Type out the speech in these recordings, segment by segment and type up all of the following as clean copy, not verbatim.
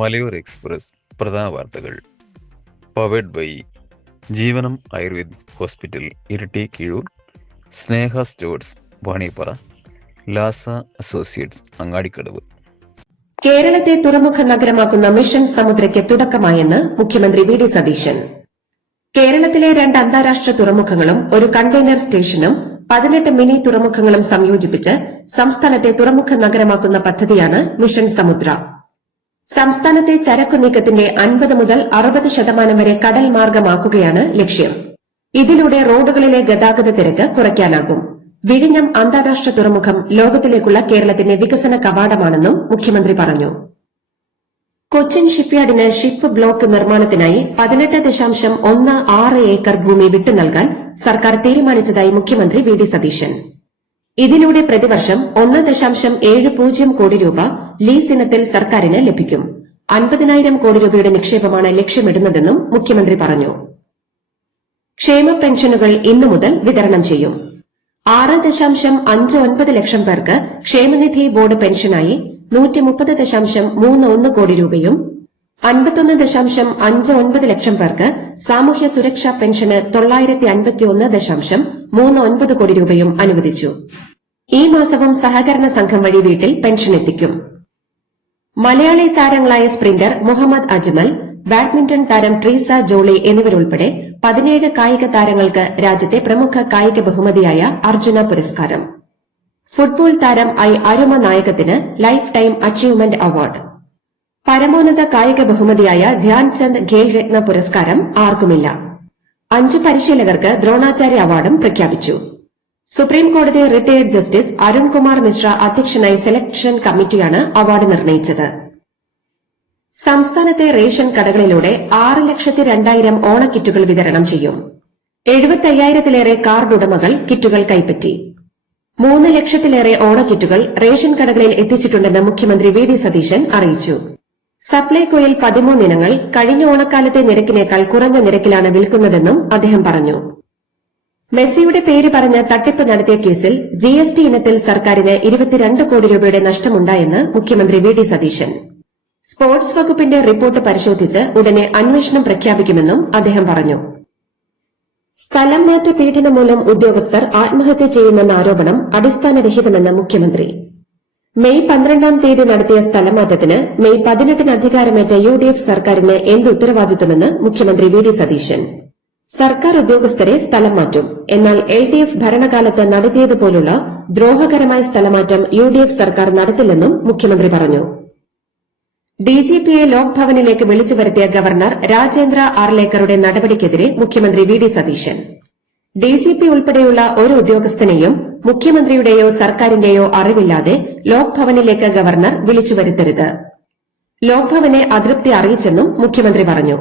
മലയോര എക്സ്പ്രസ് പ്രധാന വാർത്തകൾ powered by Jeevanam Ayurved hospital Iritty Keezhur, Sneha stores Vaniyappara, Lasa associates Angadikadavu. കേരളത്തെ തുറമുഖ നഗരമാക്കുന്ന മിഷൻ സമുദ്രയ്ക്ക് തുടക്കമായെന്ന് മുഖ്യമന്ത്രി വി ഡി സതീശൻ. കേരളത്തിലെ 2 അന്താരാഷ്ട്ര തുറമുഖങ്ങളും ഒരു കണ്ടെയ്നർ സ്റ്റേഷനും 18 മിനി തുറമുഖങ്ങളും സംയോജിപ്പിച്ച് സംസ്ഥാനത്തെ തുറമുഖ നഗരമാക്കുന്ന പദ്ധതിയാണ് മിഷൻ സമുദ്ര. സംസ്ഥാനത്തെ ചരക്കു നീക്കത്തിന്റെ 50 മുതൽ 60% വരെ കടൽ മാർഗമാക്കുകയാണ് ലക്ഷ്യം. ഇതിലൂടെ റോഡുകളിലെ ഗതാഗത തിരക്ക് കുറയ്ക്കാനാകും. വിഴിഞ്ഞം അന്താരാഷ്ട്ര തുറമുഖം ലോകത്തിലേക്കുള്ള കേരളത്തിന്റെ വികസന കവാടമാണെന്നും മുഖ്യമന്ത്രി പറഞ്ഞു. കൊച്ചിൻ ഷിപ്പ്യാർഡിന് ഷിപ്പ് ബ്ലോക്ക് നിർമ്മാണത്തിനായി 18.16 ഏക്കർ ഭൂമി വിട്ടുനൽകാൻ സർക്കാർ തീരുമാനിച്ചതായി മുഖ്യമന്ത്രി വി ഡി സതീശൻ. ഇതിലൂടെ പ്രതിവർഷം 1.70 കോടി രൂപ ലീസ് ഇനത്തിൽ സർക്കാരിന് ലഭിക്കും. 50,000 കോടി രൂപയുടെ നിക്ഷേപമാണ് ലക്ഷ്യമിടുന്നതെന്നും മുഖ്യമന്ത്രി പറഞ്ഞു. ക്ഷേമ പെൻഷനുകൾ ഇന്നു മുതൽ വിതരണം ചെയ്യും. 6.59 ലക്ഷം പേർക്ക് ക്ഷേമനിധി ബോർഡ് പെൻഷനായി 130.31 കോടി രൂപയും 51.59 ലക്ഷം പേർക്ക് സാമൂഹ്യ സുരക്ഷാ പെൻഷന് 951.39 കോടി രൂപയും അനുവദിച്ചു. ഈ മാസവും സഹകരണ സംഘം വഴി വീട്ടിൽ പെൻഷൻ എത്തിക്കും. മലയാളി താരങ്ങളായ സ്പ്രിന്റർ മുഹമ്മദ് അജ്മൽ, ബാഡ്മിന്റൺ താരം ട്രീസ ജോളി എന്നിവരുൾപ്പെടെ 17 കായിക താരങ്ങൾക്ക് രാജ്യത്തെ പ്രമുഖ കായിക ബഹുമതിയായ അർജുന പുരസ്കാരം. ഫുട്ബോൾ താരം അരുമ നായകത്തിന് ലൈഫ് ടൈം അച്ചീവ്മെന്റ് അവാർഡ്. പരമോന്നത കായിക ബഹുമതിയായ ധ്യാൻചന്ദ് ഖേൽ രത്ന പുരസ്കാരം ആർക്കുമില്ല. 5 പരിശീലകർക്ക് ദ്രോണാചാര്യ അവാർഡും പ്രഖ്യാപിച്ചു. സുപ്രീംകോടതി റിട്ടയേർഡ് ജസ്റ്റിസ് അരുൺകുമാർ മിശ്ര അധ്യക്ഷനായ സെലക്ഷൻ കമ്മിറ്റിയാണ് അവാർഡ് നിർണയിച്ചത്. സംസ്ഥാനത്തെ റേഷൻ കടകളിലൂടെ 6,02,000 ഓണക്കിറ്റുകൾ വിതരണം ചെയ്യും. 75,000-ലേറെ കാർഡ് ഉടമകൾ കിറ്റുകൾ കൈപ്പറ്റി. 3 ലക്ഷത്തിലേറെ ഓണക്കിറ്റുകൾ റേഷൻ കടകളിൽ എത്തിച്ചിട്ടുണ്ടെന്ന് മുഖ്യമന്ത്രി വി ഡി സതീശൻ അറിയിച്ചു. സപ്ലൈകോയിൽ 13 ഇനങ്ങൾ കഴിഞ്ഞ ഓണക്കാലത്തെ നിരക്കിനേക്കാൾ കുറഞ്ഞ നിരക്കിലാണ് വിൽക്കുന്നതെന്നും അദ്ദേഹം പറഞ്ഞു. മെസ്സിയുടെ പേര് പറഞ്ഞ് തട്ടിപ്പ് നടത്തിയ കേസിൽ GST ഇനത്തിൽ സർക്കാരിന് 22 കോടി രൂപയുടെ നഷ്ടമുണ്ടായെന്ന് മുഖ്യമന്ത്രി വി ഡി സതീശൻ. സ്പോർട്സ് വകുപ്പിന്റെ റിപ്പോർട്ട് പരിശോധിച്ച് ഉടനെ അന്വേഷണം പ്രഖ്യാപിക്കുമെന്നും അദ്ദേഹം പറഞ്ഞു. സ്ഥലം മാറ്റ പീഡനം മൂലം ഉദ്യോഗസ്ഥർ ആത്മഹത്യ ചെയ്യുമെന്ന ആരോപണം അടിസ്ഥാനരഹിതമെന്ന് മുഖ്യമന്ത്രി. മെയ് 12-ാം തീയതി നടത്തിയ സ്ഥലമാറ്റത്തിന് മെയ് 18-ന് അധികാരമേറ്റ UDF സർക്കാരിന് എന്ത് ഉത്തരവാദിത്വമെന്ന് മുഖ്യമന്ത്രി വി ഡി സതീശൻ. സർക്കാർ ഉദ്യോഗസ്ഥരെ സ്ഥലം മാറ്റും. എന്നാൽ LDF ഭരണകാലത്ത് നടത്തിയതുപോലുള്ള ദ്രോഹകരമായ സ്ഥലമാറ്റം UDF സർക്കാർ നടത്തില്ലെന്നും മുഖ്യമന്ത്രി പറഞ്ഞു. DGPയെ ലോക് ഭവനിലേക്ക് വിളിച്ചു വരുത്തിയ ഗവർണർ രാജേന്ദ്ര ആർലേക്കറുടെ നടപടിക്കെതിരെ മുഖ്യമന്ത്രി വി ഡി സതീശൻ. DGP ഉൾപ്പെടെയുള്ള ഒരു ഉദ്യോഗസ്ഥനെയും മുഖ്യമന്ത്രിയുടെയോ സർക്കാരിന്റെയോ അറിവില്ലാതെ ലോക് ഭവനിലേക്ക് ഗവർണർ വിളിച്ചു വരുത്തരുത്. ലോക് ഭവനെ അതൃപ്തി അറിയിച്ചെന്നും മുഖ്യമന്ത്രി പറഞ്ഞു.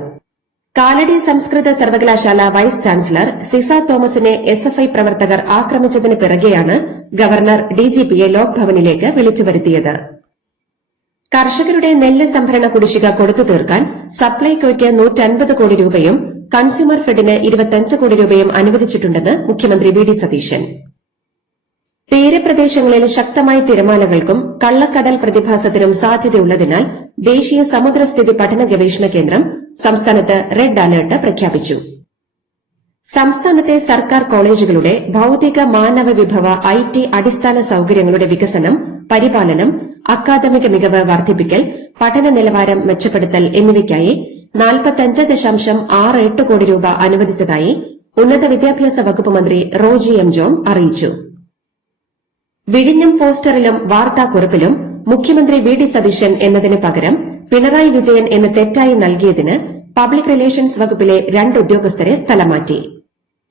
കാലടി സംസ്കൃത സർവകലാശാല വൈസ് ചാൻസലർ സിസ തോമസിനെ SFI പ്രവർത്തകർ ആക്രമിച്ചതിന് പിറകെയാണ് ഗവർണർ DGPയെ ലോക് ഭവനിലേക്ക് വിളിച്ചു വരുത്തിയത്. കർഷകരുടെ നെല്ല് സംഭരണ കുടിശ്ശിക കൊടുത്തു തീർക്കാൻ സപ്ലൈകോയ്ക്ക് 150 കോടി രൂപയും കൺസ്യൂമർ ഫെഡിന് 25 കോടി രൂപയും അനുവദിച്ചിട്ടുണ്ടെന്ന് മുഖ്യമന്ത്രി വി ഡി സതീശൻ. തീരപ്രദേശങ്ങളിൽ ശക്തമായ തിരമാലകൾക്കും കള്ളക്കടൽ പ്രതിഭാസത്തിനും സാധ്യതയുള്ളതിനാൽ ദേശീയ സമുദ്രസ്ഥിതി പഠന ഗവേഷണ കേന്ദ്രം സംസ്ഥാനത്ത് റെഡ് അലർട്ട് പ്രഖ്യാപിച്ചു. സംസ്ഥാനത്തെ സർക്കാർ കോളേജുകളുടെ ഭൌതിക മാനവ വിഭവ IT അടിസ്ഥാന സൌകര്യങ്ങളുടെ വികസനം, പരിപാലനം, അക്കാദമിക മികവ് വർദ്ധിപ്പിക്കൽ, പഠന നിലവാരം മെച്ചപ്പെടുത്തൽ എന്നിവയ്ക്കായി 45.68 കോടി രൂപ അനുവദിച്ചതായി ഉന്നത വിദ്യാഭ്യാസ വകുപ്പ് മന്ത്രി റോജി എം ജോൺ അറിയിച്ചു. വിഴിഞ്ഞം പോസ്റ്ററിലും വാർത്താക്കുറിപ്പിലും മുഖ്യമന്ത്രി വി ഡി സതീശൻ എന്നതിന് പകരം പിണറായി വിജയൻ എന്ന് തെറ്റായി നൽകിയതിന് പബ്ലിക് റിലേഷൻസ് വകുപ്പിലെ 2 ഉദ്യോഗസ്ഥരെ സ്ഥലം മാറ്റി.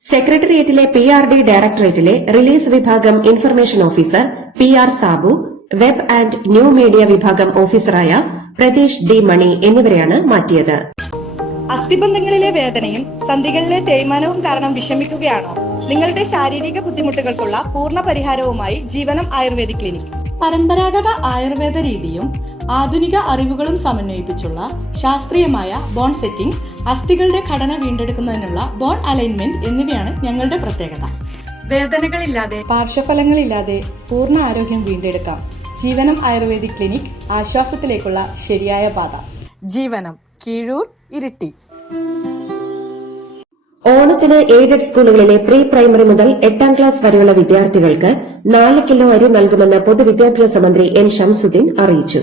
സെക്രട്ടേറിയറ്റിലെ PRD ഡയറക്ടറേറ്റിലെ റിലീസ് വിഭാഗം information officer PR Sabu, web and new media വിഭാഗം ഓഫീസറായ പ്രതീഷ് D മണി എന്നിവരെയാണ് മാറ്റിയത്. അസ്ഥിബന്ധങ്ങളിലെ വേദനയും സന്ധികളിലെ തേയ്മാനവും കാരണം വിഷമിക്കുകയാണോ? നിങ്ങളുടെ ശാരീരിക ബുദ്ധിമുട്ടുകൾക്കുള്ള പൂർണ്ണ പരിഹാരവുമായി ജീവനം ആയുർവേദിക് ക്ലിനിക്. പരമ്പരാഗത ആയുർവേദ രീതിയും ആധുനിക അറിവുകളും സമന്വയിപ്പിച്ചുള്ള ശാസ്ത്രീയമായ ബോൺ സെറ്റിംഗ്, അസ്ഥികളുടെ ഘടന വീണ്ടെടുക്കുന്നതിനുള്ള ബോൺ അലൈൻമെന്റ് എന്നിവയാണ് ഞങ്ങളുടെ പ്രത്യേകത. വേദനകളില്ലാതെ, പാർശ്വഫലങ്ങളില്ലാതെ പൂർണ്ണ ആരോഗ്യം വീണ്ടെടുക്കാം. ജീവനം ആയുർവേദിക് ക്ലിനിക്, ആശ്വാസത്തിലേക്കുള്ള ശരിയായ പാത. ജീവനം കീഴൂർ, ഇരിട്ടി. ഓണത്തിന് എയ്ഡഡ് സ്കൂളുകളിലെ പ്രീ പ്രൈമറി മുതൽ 8ാം ക്ലാസ് വരെയുള്ള വിദ്യാർത്ഥികൾക്ക് 4 കിലോ അരി നൽകുമെന്ന് പൊതുവിദ്യാഭ്യാസ മന്ത്രി എൻ ഷംസുദ്ദീൻ അറിയിച്ചു.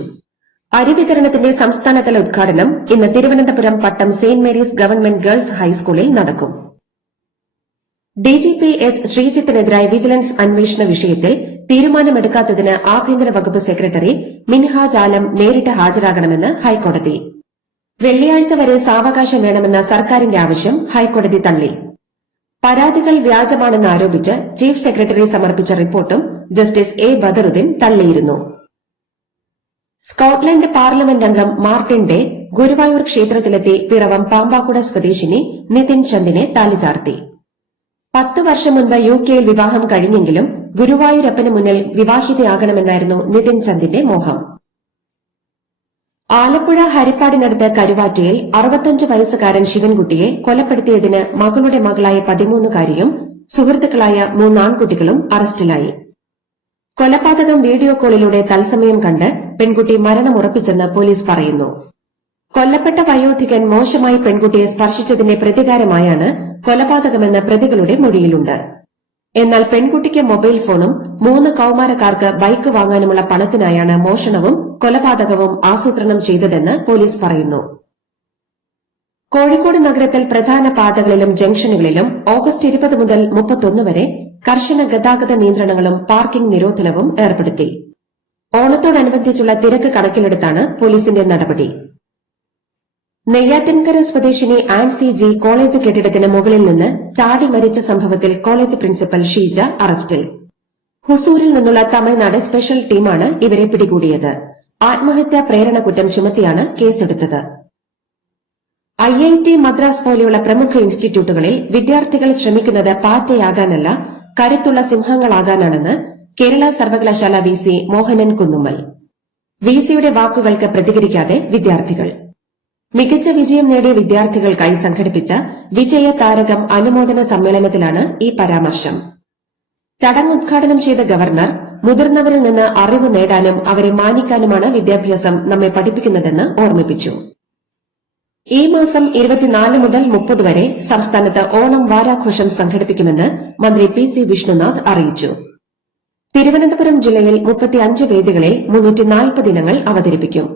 അരി വിതരണത്തിന്റെ സംസ്ഥാനതല ഉദ്ഘാടനം ഇന്ന് തിരുവനന്തപുരം പട്ടം സെന്റ് മേരീസ് ഗവൺമെന്റ് ഗേൾസ് ഹൈസ്കൂളിൽ നടക്കും. ഡിജിപി എസ് ശ്രീജിത്തിനെതിരായ വിജിലൻസ് അന്വേഷണ വിഷയത്തിൽ തീരുമാനമെടുക്കാത്തതിന് ആഭ്യന്തര വകുപ്പ് സെക്രട്ടറി മിൻഹാജ് ആലം നേരിട്ട് ഹാജരാകണമെന്ന് ഹൈക്കോടതി. വെള്ളിയാഴ്ച വരെ സാവകാശം വേണമെന്ന സർക്കാരിന്റെ ആവശ്യം ഹൈക്കോടതി തള്ളി. പരാതികൾ വ്യാജമാണെന്ന് ആരോപിച്ച് ചീഫ് സെക്രട്ടറി സമർപ്പിച്ച റിപ്പോർട്ടും ജസ്റ്റിസ് എ ബദറുദ്ദീൻ തള്ളിയിരുന്നു. സ്കോട്ട്ലൻഡ് പാർലമെന്റ് അംഗം മാർട്ടിൻ ഡേ ഗുരുവായൂർ ക്ഷേത്രത്തിലെത്തി പിറവം പാമ്പാക്കുട സ്വദേശിനി നിതിൻ ചന്ദിനെ താലിചാർത്തി. 10 വർഷം മുൻപ് യുകെയിൽ വിവാഹം കഴിഞ്ഞെങ്കിലും ഗുരുവായൂരപ്പന് മുന്നിൽ വിവാഹിതയാകണമെന്നായിരുന്നു നിതിൻ ചന്ദിന്റെ മോഹം. ആലപ്പുഴ ഹരിപ്പാടിനടുത്ത് കരുവാറ്റയിൽ 65 വയസ്സുകാരൻ ശിവൻകുട്ടിയെ കൊലപ്പെടുത്തിയതിന് മകളുടെ മകളായ 13-കാരിയും സുഹൃത്തുക്കളായ 3 ആൺകുട്ടികളും അറസ്റ്റിലായി. കൊലപാതകം വീഡിയോ കോളിലൂടെ തത്സമയം കണ്ട് പെൺകുട്ടി മരണമുറപ്പിച്ചെന്ന് പോലീസ് പറയുന്നു. കൊല്ലപ്പെട്ട വയോധികൻ മോശമായി പെൺകുട്ടിയെ സ്പർശിച്ചതിന്റെ പ്രതികാരമായാണ് കൊലപാതകമെന്ന് പ്രതികളുടെ മൊഴിയിലുണ്ട്. എന്നാൽ പെൺകുട്ടിക്ക് മൊബൈൽ ഫോണും 3 കൌമാരക്കാർക്ക് ബൈക്ക് വാങ്ങാനുമുള്ള പണത്തിനായാണ് മോഷണവും കൊലപാതകവും ആസൂത്രണം ചെയ്തതെന്ന് പോലീസ് പറയുന്നു. കോഴിക്കോട് നഗരത്തിൽ പ്രധാന പാതകളിലും ജംഗ്ഷനുകളിലും ഓഗസ്റ്റ് 20 മുതൽ 31 വരെ കർശന ഗതാഗത നിയന്ത്രണങ്ങളും പാർക്കിംഗ് നിരോധനവും ഏർപ്പെടുത്തി. ഓണത്തോടനുബന്ധിച്ചുള്ള തിരക്ക് കണക്കിലെടുത്താണ് പോലീസിന്റെ നടപടി. നെയ്യാറ്റിൻകര സ്വദേശിനി ആൻസി ജി കോളേജ് കെട്ടിടത്തിന് മുകളിൽ നിന്ന് ചാടി മരിച്ച സംഭവത്തിൽ കോളേജ് പ്രിൻസിപ്പൽ ഷീജ അറസ്റ്റിൽ. ഹുസൂരിൽ നിന്നുള്ള തമിഴ്നാട് സ്പെഷ്യൽ ടീമാണ് ഇവരെ പിടികൂടിയത്. ആത്മഹത്യാ പ്രേരണ കുറ്റം ചുമത്തിയാണ് കേസെടുത്തത്. IIT മദ്രാസ് പോലെയുള്ള പ്രമുഖ ഇൻസ്റ്റിറ്റ്യൂട്ടുകളിൽ വിദ്യാർത്ഥികൾ ശ്രമിക്കുന്നത് പാറ്റയാകാനല്ല, കരുത്തുള്ള സിംഹങ്ങളാകാനാണെന്ന് കേരള സർവകലാശാല വിസി മോഹനൻ കുന്നുമ്മൽ. വിസിയുടെ വാക്കുകൾക്ക് പ്രതികരിക്കാതെ വിദ്യാർത്ഥികൾ. മികച്ച വിജയം നേടിയ വിദ്യാർത്ഥികൾക്കായി സംഘടിപ്പിച്ച വിജയ താരകം അനുമോദന സമ്മേളനത്തിലാണ് ഈ പരാമർശം. ചടങ്ങ് ഉദ്ഘാടനം ചെയ്ത ഗവർണർ മുതിർന്നവരിൽ നിന്ന് അറിവ് നേടാനും അവരെ മാനിക്കാനുമാണ് വിദ്യാഭ്യാസം നമ്മെ പഠിപ്പിക്കുന്നതെന്ന് ഓർമ്മിപ്പിച്ചു. ഈ മാസം 24 മുതൽ 30 വരെ സംസ്ഥാനത്ത് ഓണം വാരാഘോഷം സംഘടിപ്പിക്കുമെന്ന് മന്ത്രി PC വിഷ്ണുനാഥ് അറിയിച്ചു. തിരുവനന്തപുരം ജില്ലയിൽ 35 വേദികളിൽ 340 ഇനങ്ങൾ അവതരിപ്പിക്കും.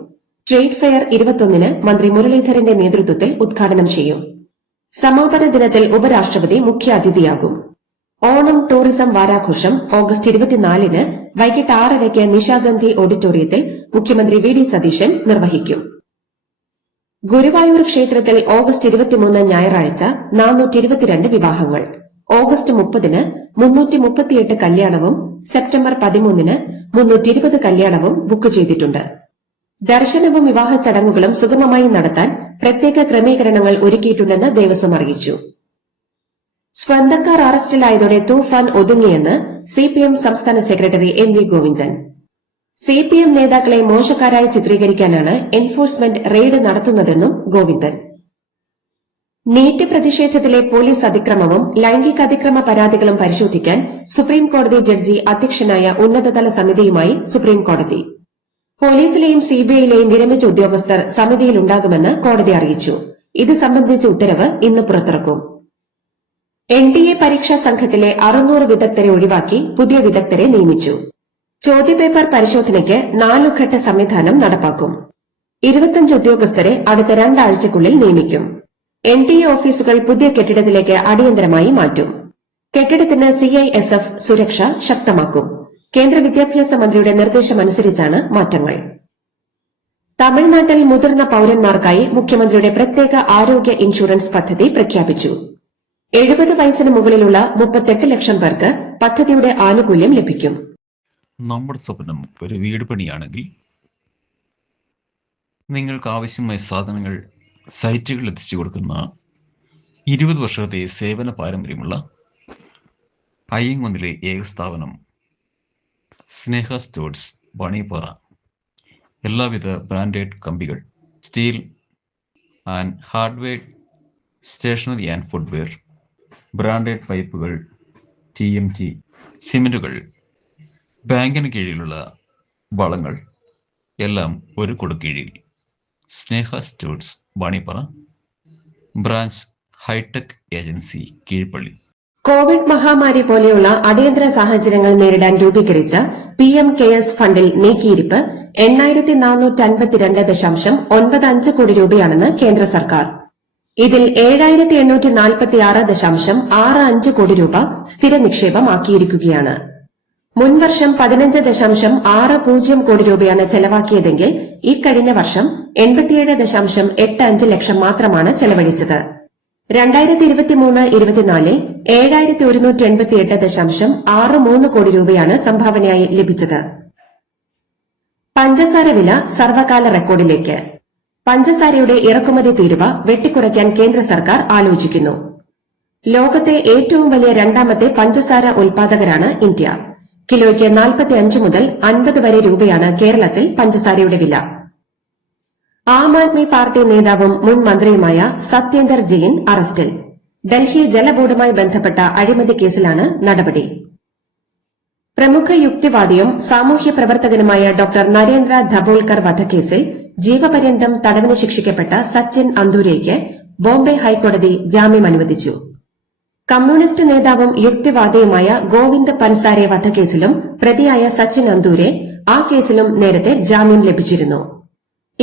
ട്രേഡ് ഫെയർ 21-ന് മന്ത്രി മുരളീധരന്റെ നേതൃത്വത്തിൽ ഉദ്ഘാടനം ചെയ്യും. സമാപന ദിനത്തിൽ ഉപരാഷ്ട്രപതി മുഖ്യാതിഥിയാകും. ഓണം ടൂറിസം വാരാഘോഷം ഓഗസ്റ്റ് 24-ന് വൈകിട്ട് 6:30 നിശാഗന്ധി ഓഡിറ്റോറിയത്തിൽ മുഖ്യമന്ത്രി VD സതീശൻ നിർവഹിക്കും. ഗുരുവായൂർ ക്ഷേത്രത്തിൽ ഓഗസ്റ്റ് 23 ഞായറാഴ്ച 422 വിവാഹങ്ങൾ, ഓഗസ്റ്റ് 30-ന് 338 കല്യാണവും സെപ്റ്റംബർ 13-ന് 320 കല്യാണവും ബുക്ക് ചെയ്തിട്ടുണ്ട്. ദർശനവും വിവാഹ ചടങ്ങുകളും സുഗമമായി നടത്താൻ പ്രത്യേക ക്രമീകരണങ്ങൾ ഒരുക്കിയിട്ടുണ്ടെന്ന് ദേവസ്വം അറിയിച്ചു. സ്വന്തക്കാർ അറസ്റ്റിലായതോടെ തൂഫാൻ ഒതുങ്ങിയെന്ന് CPM സംസ്ഥാന സെക്രട്ടറി MV ഗോവിന്ദൻ. CPM നേതാക്കളെ മോശക്കാരായി ചിത്രീകരിക്കാനാണ് എൻഫോഴ്സ്മെന്റ് റെയ്ഡ് നടത്തുന്നതെന്നും ഗോവിന്ദൻ. നീറ്റ് പ്രതിഷേധത്തിലെ പോലീസ് അതിക്രമവും ലൈംഗിക അതിക്രമ പരാതികളും പരിശോധിക്കാൻ സുപ്രീംകോടതി ജഡ്ജി അധ്യക്ഷനായ ഉന്നതതല സമിതിയുമായി സുപ്രീംകോടതി. പോലീസിലെയും CBIയിലെയും വിരമിച്ച ഉദ്യോഗസ്ഥർ സമിതിയിലുണ്ടാകുമെന്ന് കോടതി അറിയിച്ചു. ഇത് സംബന്ധിച്ച ഉത്തരവ് ഇന്ന് പുറത്തിറക്കും. NDA പരീക്ഷാ സംഘത്തിലെ 600 വിദഗ്ധരെ ഒഴിവാക്കി പുതിയ വിദഗ്ധരെ നിയമിച്ചു. ചോദ്യപേപ്പർ പരിശോധനയ്ക്ക് 4 ഘട്ട സംവിധാനം നടപ്പാക്കും. 25 ഉദ്യോഗസ്ഥരെ അടുത്ത 2 ആഴ്ചയ്ക്കുള്ളിൽ നിയമിക്കും. NDA ഓഫീസുകൾ പുതിയ കെട്ടിടത്തിലേക്ക് അടിയന്തരമായി മാറ്റും. കെട്ടിടത്തിന് CISF സുരക്ഷ ശക്തമാക്കും. കേന്ദ്ര വിദ്യാഭ്യാസ മന്ത്രിയുടെ നിർദ്ദേശമനുസരിച്ചാണ് മാറ്റങ്ങൾ. തമിഴ്നാട്ടിൽ മുതിർന്ന പൌരന്മാർക്കായി മുഖ്യമന്ത്രിയുടെ പ്രത്യേക ആരോഗ്യ ഇൻഷുറൻസ് പദ്ധതി പ്രഖ്യാപിച്ചു. 70 വയസ്സിന് മുകളിലുള്ള 38 ലക്ഷം പേർക്ക് പദ്ധതിയുടെ ആനുകൂല്യം ലഭിക്കും. നമ്മുടെ സ്വപ്നം ഒരു വീട് പണിയാണെങ്കിൽ നിങ്ങൾക്ക് ആവശ്യമായ സാധനങ്ങൾ സൈറ്റുകളിൽ എത്തിച്ചു കൊടുക്കുന്ന 20 വർഷത്തെ സേവന പാരമ്പര്യമുള്ള അയ്യങ്കുന്നിലെ ഏക സ്ഥാപനം സ്നേഹ സ്റ്റോഴ്സ് വണിയപ്പാറ. എല്ലാവിധ ബ്രാൻഡഡ് കമ്പികൾ, steel and hardware, stationery and footwear, branded പൈപ്പുകൾ, TMT, സിമെന്റുകൾ, ബാങ്കിന് കീഴിലുള്ള വളങ്ങൾ എല്ലാം ഒരു കൊടുക്കീഴിൽ. Sneha stores Vaniyappara, branch hi-tech agency Keezhpally. Covid മഹാമാരി പോലെയുള്ള അടിയന്തര സാഹചര്യങ്ങൾ നേരിടാൻ രൂപീകരിച്ച PM കെയേഴ്സ് ഫണ്ടിൽ നീക്കിയിരിപ്പ് 8452.95 കോടി രൂപയാണെന്ന് കേന്ദ്ര സർക്കാർ. ഇതിൽ 7846.65 കോടി രൂപ സ്ഥിര നിക്ഷേപമാക്കിയിരിക്കുകയാണ്. മുൻവർഷം 15.60 കോടി രൂപയാണ് ചെലവാക്കിയതെങ്കിൽ ഇക്കഴിഞ്ഞ വർഷം 87.85 ലക്ഷം മാത്രമാണ് ചെലവഴിച്ചത്. 2023-24 7188.63 കോടി രൂപയാണ് സംഭാവനയായി ലഭിച്ചത്. പഞ്ചസാര വില സർവകാല റെക്കോർഡിലേക്ക്. പഞ്ചസാരയുടെ ഇറക്കുമതി തീരുവ വെട്ടിക്കുറയ്ക്കാൻ കേന്ദ്ര സർക്കാർ ആലോചിക്കുന്നു. ലോകത്തെ ഏറ്റവും വലിയ രണ്ടാമത്തെ പഞ്ചസാര ഉൽപാദകരാണ് ഇന്ത്യ. കിലോയ്ക്ക് 45 മുതൽ 50 വരെ രൂപയാണ് കേരളത്തിൽ പഞ്ചസാരയുടെ വില. ആം ആദ്മി പാർട്ടി നേതാവും മുൻ മന്ത്രിയുമായ സത്യേന്ദർ ജെയിൻ അറസ്റ്റിൽ. ഡൽഹി ജലബോർഡുമായി ബന്ധപ്പെട്ട അഴിമതി കേസിലാണ് നടപടി. പ്രമുഖ യുക്തിവാദിയും സാമൂഹ്യ പ്രവർത്തകനുമായ ഡോക്ടർ നരേന്ദ്ര ധബോൾക്കർ വധക്കേസിൽ ജീവപര്യന്തം തടവിന് ശിക്ഷിക്കപ്പെട്ട സച്ചിൻ അന്തൂരെയ്ക്ക് ബോംബെ ഹൈക്കോടതി ജാമ്യം അനുവദിച്ചു. കമ്മ്യൂണിസ്റ്റ് നേതാവും യുക്തിവാദിയുമായ ഗോവിന്ദ് പൻസാരെ വധക്കേസിലും പ്രതിയായ സച്ചിൻ അന്തൂരെ ആ കേസിലും നേരത്തെ ജാമ്യം ലഭിച്ചിരുന്നു.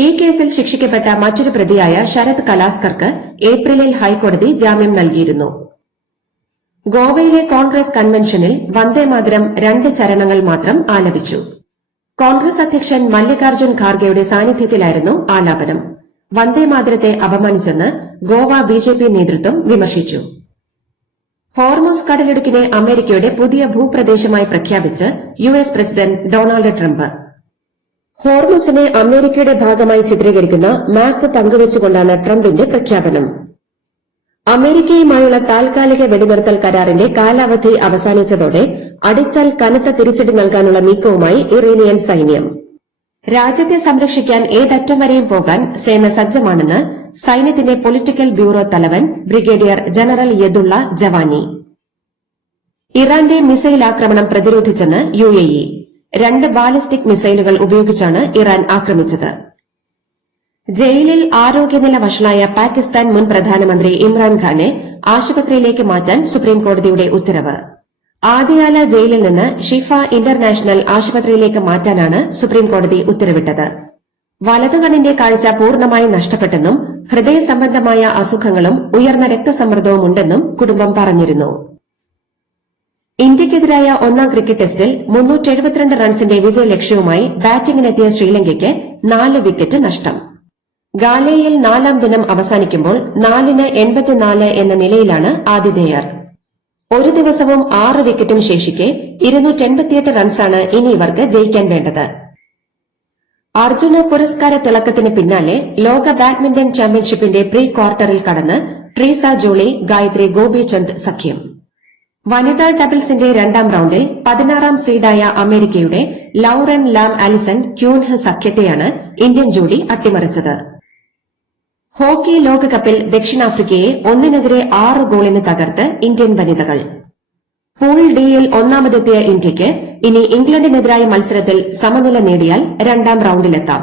ഈ കേസിൽ ശിക്ഷിക്കപ്പെട്ട മറ്റൊരു പ്രതിയായ ശരത് കലാസ്കർക്ക് ഏപ്രിലിൽ ഹൈക്കോടതി ജാമ്യം നൽകിയിരുന്നു. ഗോവയിലെ കോൺഗ്രസ് കൺവെൻഷനിൽ വന്ദേമാതരം 2 ചരണങ്ങൾ മാത്രം ആലപിച്ചു. കോൺഗ്രസ് അധ്യക്ഷൻ മല്ലികാർജ്ജുൻ ഖാർഗെയുടെ സാന്നിധ്യത്തിലായിരുന്നു ആലാപനം. വന്ദേമാതരത്തെ അപമാനിച്ചെന്ന് ഗോവ BJP നേതൃത്വം വിമർശിച്ചു. ഹോർമുസ് കടലിടുക്കിനെ അമേരിക്കയുടെ പുതിയ ഭൂപ്രദേശമായി പ്രഖ്യാപിച്ച് US പ്രസിഡന്റ് ഡൊണാൾഡ് ട്രംപ്. ഹോർമുസിനെ അമേരിക്കയുടെ ഭാഗമായി ചിത്രീകരിക്കുന്ന മാപ്പ് പങ്കുവച്ചുകൊണ്ടാണ് ട്രംപിന്റെ പ്രഖ്യാപനം. അമേരിക്കയുമായുള്ള താൽക്കാലിക വെടിനിർത്തൽ കരാറിന്റെ കാലാവധി അവസാനിച്ചതോടെ അടിച്ചാൽ കനത്ത തിരിച്ചടി നൽകാനുള്ള നീക്കവുമായി ഇറാനിയൻ സൈന്യം. രാജ്യത്തെ സംരക്ഷിക്കാൻ ഏതറ്റം വരെയും പോകാൻ സേന സജ്ജമാണെന്ന് സൈന്യത്തിന്റെ പൊളിറ്റിക്കൽ ബ്യൂറോ തലവൻ ബ്രിഗേഡിയർ ജനറൽ യദുള്ള ജവാനി. ഇറാന്റെ മിസൈൽ ആക്രമണം പ്രതിരോധിച്ചെന്ന് UAE. 2 ബാലിസ്റ്റിക് മിസൈലുകൾ ഉപയോഗിച്ചാണ് ഇറാൻ ആക്രമിച്ചത്. ജയിലിൽ ആരോഗ്യനില വഷളായ പാകിസ്ഥാൻ മുൻ പ്രധാനമന്ത്രി ഇമ്രാൻഖാനെ ആശുപത്രിയിലേക്ക് മാറ്റാൻ സുപ്രീംകോടതിയുടെ ഉത്തരവ്. ആദിയാല ജയിലിൽ നിന്ന് ഷിഫ ഇന്റർനാഷണൽ ആശുപത്രിയിലേക്ക് മാറ്റാനാണ് സുപ്രീംകോടതി ഉത്തരവിട്ടത്. വലതുകണ്ണിന്റെ കാഴ്ച പൂർണ്ണമായി നഷ്ടപ്പെട്ടെന്നും ഹൃദയ സംബന്ധമായ അസുഖങ്ങളും ഉയർന്ന രക്തസമ്മർദ്ദവും ഉണ്ടെന്നും കുടുംബം പറഞ്ഞിരുന്നു. ഇന്ത്യയ്ക്കെതിരായ 1ാം ക്രിക്കറ്റ് ടെസ്റ്റിൽ 372 റൺസിന്റെ വിജയലക്ഷ്യവുമായി ബാറ്റിംഗിനെത്തിയ ശ്രീലങ്കയ്ക്ക് 4 വിക്കറ്റ് നഷ്ടം. ഗാലയിൽ 4ാം ദിനം അവസാനിക്കുമ്പോൾ 4-84 എന്ന നിലയിലാണ് ആതിഥേയർ. ഒരു ദിവസവും 6 വിക്കറ്റും ശേഷിക്കെ 288 റൺസാണ് ഇനി ഇവർക്ക് ജയിക്കാൻ വേണ്ടത്. അർജുന പുരസ്കാര തിളക്കത്തിന് പിന്നാലെ ലോക ബാഡ്മിന്റൺ ചാമ്പ്യൻഷിപ്പിന്റെ പ്രീ ക്വാർട്ടറിൽ കടന്ന് ട്രീസ ജോളി ഗായത്രി ഗോപിചന്ദ് സഖ്യം. വനിതാ ഡബിൾസിന്റെ 2ാം റൌണ്ടിൽ 16ാം സീഡായ അമേരിക്കയുടെ ലൌറൻ ലാം ആലിസൺ ക്യൂൻഹ് സഖ്യത്തെയാണ് ഇന്ത്യൻ ജോഡി അട്ടിമറിച്ചത്. ഹോക്കി ലോകകപ്പിൽ ദക്ഷിണാഫ്രിക്കയെ 1-6 ഗോളിന് തകർത്ത് ഇന്ത്യൻ വനിതകൾ. പൂൾ ഡിയിൽ ഒന്നാമതെത്തിയ ഇന്ത്യയ്ക്ക് ഇനി ഇംഗ്ലണ്ടിനെതിരായ മത്സരത്തിൽ സമനില നേടിയാൽ 2ാം റൌണ്ടിലെത്താം.